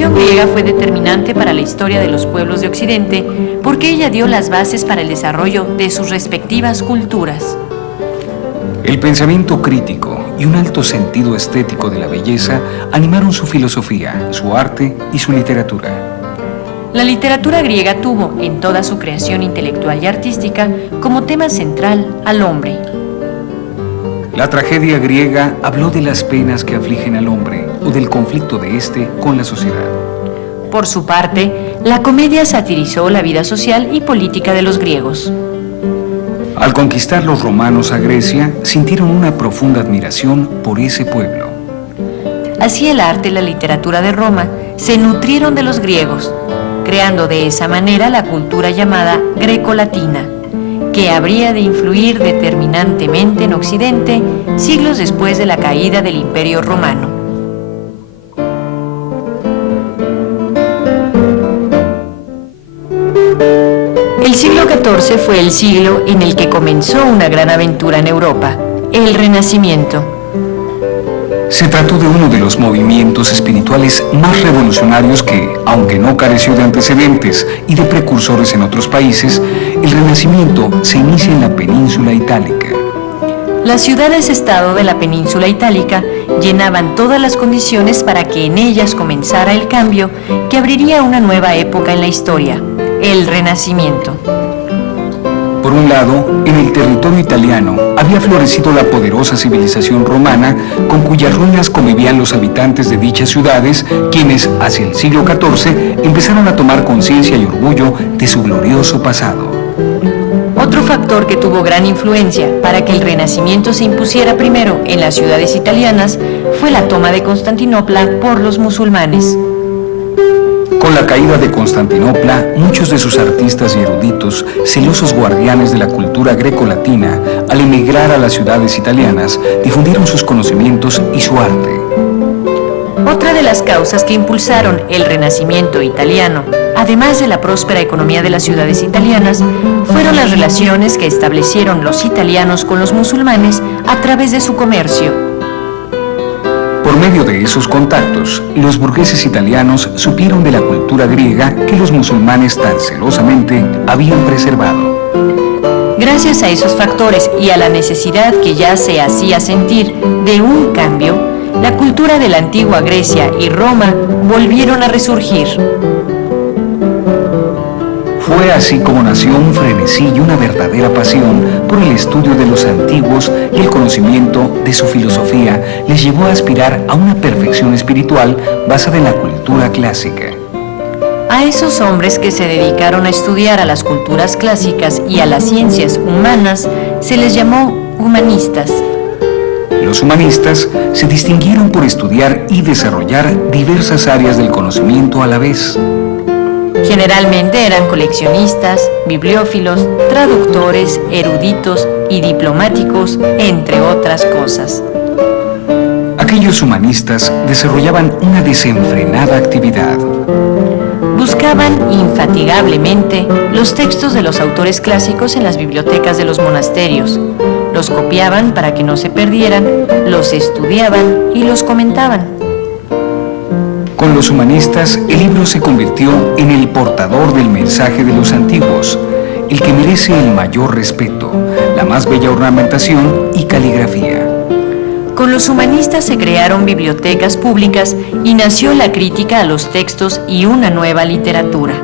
civilización griega fue determinante para la historia de los pueblos de Occidente porque ella dio las bases para el desarrollo de sus respectivas culturas. El pensamiento crítico y un alto sentido estético de la belleza animaron su filosofía, su arte y su literatura. La literatura griega tuvo, en toda su creación intelectual y artística, como tema central al hombre. La tragedia griega habló de las penas que afligen al hombre o del conflicto de éste con la sociedad. Por su parte, la comedia satirizó la vida social y política de los griegos. Al conquistar los romanos a Grecia, sintieron una profunda admiración por ese pueblo. Así el arte y la literatura de Roma se nutrieron de los griegos, creando de esa manera la cultura llamada grecolatina, que habría de influir determinantemente en Occidente siglos después de la caída del Imperio Romano. El siglo XIV fue el siglo en el que comenzó una gran aventura en Europa, el Renacimiento. Se trató de uno de los movimientos espirituales más revolucionarios que, aunque no careció de antecedentes y de precursores en otros países, el Renacimiento se inicia en la península itálica. Las ciudades-estado de la península itálica llenaban todas las condiciones para que en ellas comenzara el cambio que abriría una nueva época en la historia, el Renacimiento. Por un lado, en el territorio italiano había florecido la poderosa civilización romana, con cuyas ruinas convivían los habitantes de dichas ciudades, quienes, hacia el siglo XIV, empezaron a tomar conciencia y orgullo de su glorioso pasado. Otro factor que tuvo gran influencia para que el Renacimiento se impusiera primero en las ciudades italianas fue la toma de Constantinopla por los musulmanes. Con la caída de Constantinopla, muchos de sus artistas y eruditos, celosos guardianes de la cultura grecolatina, al emigrar a las ciudades italianas, difundieron sus conocimientos y su arte. Otra de las causas que impulsaron el Renacimiento italiano, además de la próspera economía de las ciudades italianas, fueron las relaciones que establecieron los italianos con los musulmanes a través de su comercio. Por medio de esos contactos, los burgueses italianos supieron de la cultura griega que los musulmanes tan celosamente habían preservado. Gracias a esos factores y a la necesidad que ya se hacía sentir de un cambio, la cultura de la antigua Grecia y Roma volvieron a resurgir. Fue así como nació un frenesí y una verdadera pasión por el estudio de los antiguos, y el conocimiento de su filosofía les llevó a aspirar a una perfección espiritual basada en la cultura clásica. A esos hombres que se dedicaron a estudiar a las culturas clásicas y a las ciencias humanas se les llamó humanistas. Los humanistas se distinguieron por estudiar y desarrollar diversas áreas del conocimiento a la vez. Generalmente eran coleccionistas, bibliófilos, traductores, eruditos y diplomáticos, entre otras cosas. Aquellos humanistas desarrollaban una desenfrenada actividad. Buscaban infatigablemente los textos de los autores clásicos en las bibliotecas de los monasterios. Los copiaban para que no se perdieran, los estudiaban y los comentaban. Con los humanistas, el libro se convirtió en el portador del mensaje de los antiguos, el que merece el mayor respeto, la más bella ornamentación y caligrafía. Con los humanistas se crearon bibliotecas públicas y nació la crítica a los textos y una nueva literatura.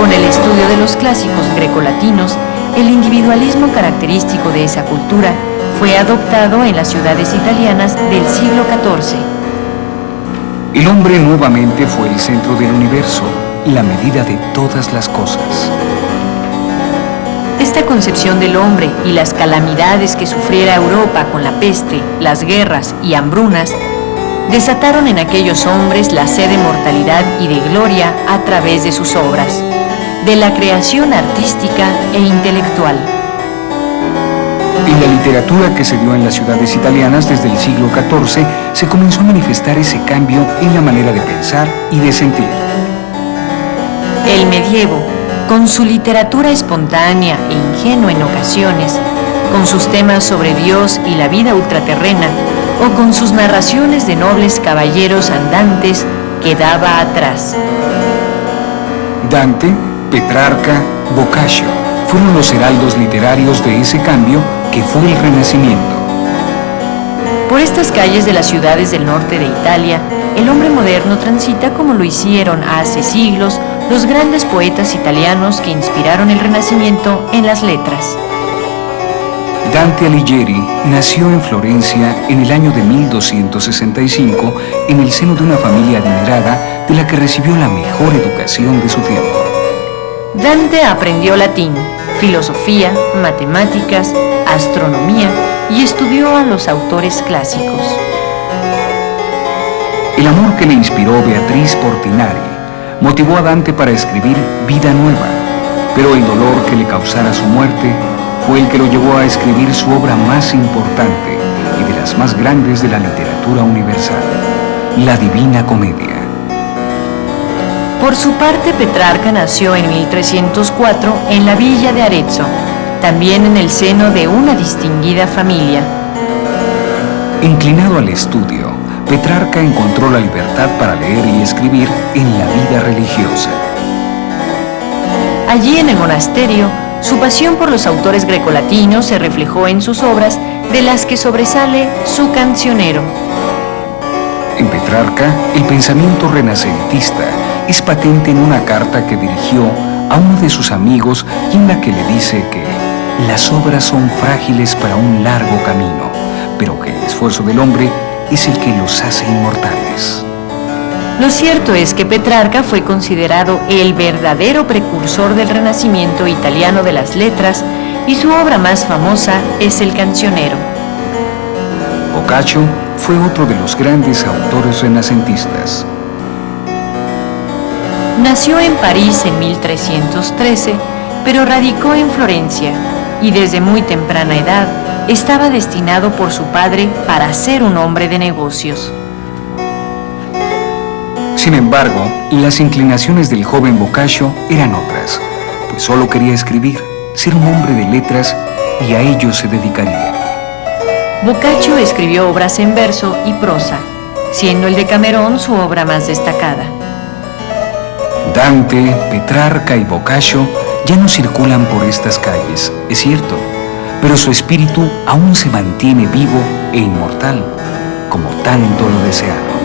Con el estudio de los clásicos grecolatinos, el individualismo característico de esa cultura fue adoptado en las ciudades italianas del siglo XIV. El hombre nuevamente fue el centro del universo, la medida de todas las cosas. Esta concepción del hombre y las calamidades que sufriera Europa con la peste, las guerras y hambrunas desataron en aquellos hombres la sed de mortalidad y de gloria a través de sus obras, de la creación artística e intelectual. En la literatura que se dio en las ciudades italianas desde el siglo XIV, se comenzó a manifestar ese cambio en la manera de pensar y de sentir. El medievo, Con su literatura espontánea e ingenua en ocasiones, con sus temas sobre Dios y la vida ultraterrena, o con sus narraciones de nobles caballeros andantes, quedaba atrás. Dante, Petrarca, Boccaccio fueron los heraldos literarios de ese cambio que fue el Renacimiento. Por estas calles de las ciudades del norte de Italia, el hombre moderno transita como lo hicieron hace siglos los grandes poetas italianos que inspiraron el Renacimiento en las letras. Dante Alighieri nació en Florencia en el año de 1265 en el seno de una familia adinerada de la que recibió la mejor educación de su tiempo. Dante aprendió latín, filosofía, matemáticas, astronomía y estudió a los autores clásicos. El amor que le inspiró Beatriz Portinari motivó a Dante para escribir Vida Nueva, pero el dolor que le causara su muerte fue el que lo llevó a escribir su obra más importante y de las más grandes de la literatura universal, la Divina Comedia. Por su parte, Petrarca nació en 1304 en la villa de Arezzo, también en el seno de una distinguida familia. Inclinado al estudio, Petrarca encontró la libertad para leer y escribir en la vida religiosa. Allí en el monasterio, su pasión por los autores grecolatinos se reflejó en sus obras, de las que sobresale su Cancionero. En Petrarca, el pensamiento renacentista es patente en una carta que dirigió a uno de sus amigos y en la que le dice que las obras son frágiles para un largo camino, pero que el esfuerzo del hombre es el que los hace inmortales. Lo cierto es que Petrarca fue considerado el verdadero precursor del Renacimiento italiano de las letras y su obra más famosa es El Cancionero. Boccaccio fue otro de los grandes autores renacentistas. Nació en París en 1313, pero radicó en Florencia y desde muy temprana edad estaba destinado por su padre para ser un hombre de negocios. Sin embargo, las inclinaciones del joven Boccaccio eran otras, pues solo quería escribir, ser un hombre de letras y a ello se dedicaría. Boccaccio escribió obras en verso y prosa, siendo el Decamerón su obra más destacada. Dante, Petrarca y Boccaccio ya no circulan por estas calles, es cierto, pero su espíritu aún se mantiene vivo e inmortal, como tanto lo desearon.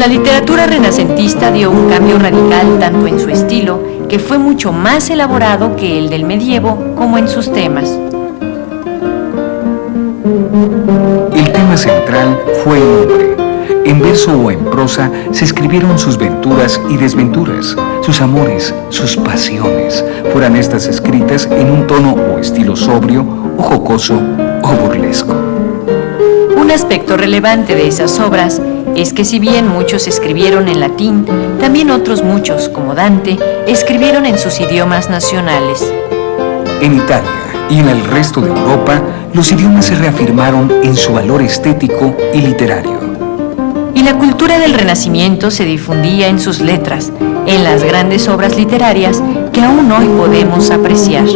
La literatura renacentista dio un cambio radical tanto en su estilo, que fue mucho más elaborado que el del medievo, como en sus temas. El tema central fue el hombre. En verso o en prosa se escribieron sus venturas y desventuras, sus amores, sus pasiones, fueran estas escritas en un tono o estilo sobrio, o jocoso, o burlesco. Un aspecto relevante de esas obras es que si bien muchos escribieron en latín, también otros muchos, como Dante, escribieron en sus idiomas nacionales. En Italia y en el resto de Europa, los idiomas se reafirmaron en su valor estético y literario. Y la cultura del Renacimiento se difundía en sus letras, en las grandes obras literarias que aún hoy podemos apreciar.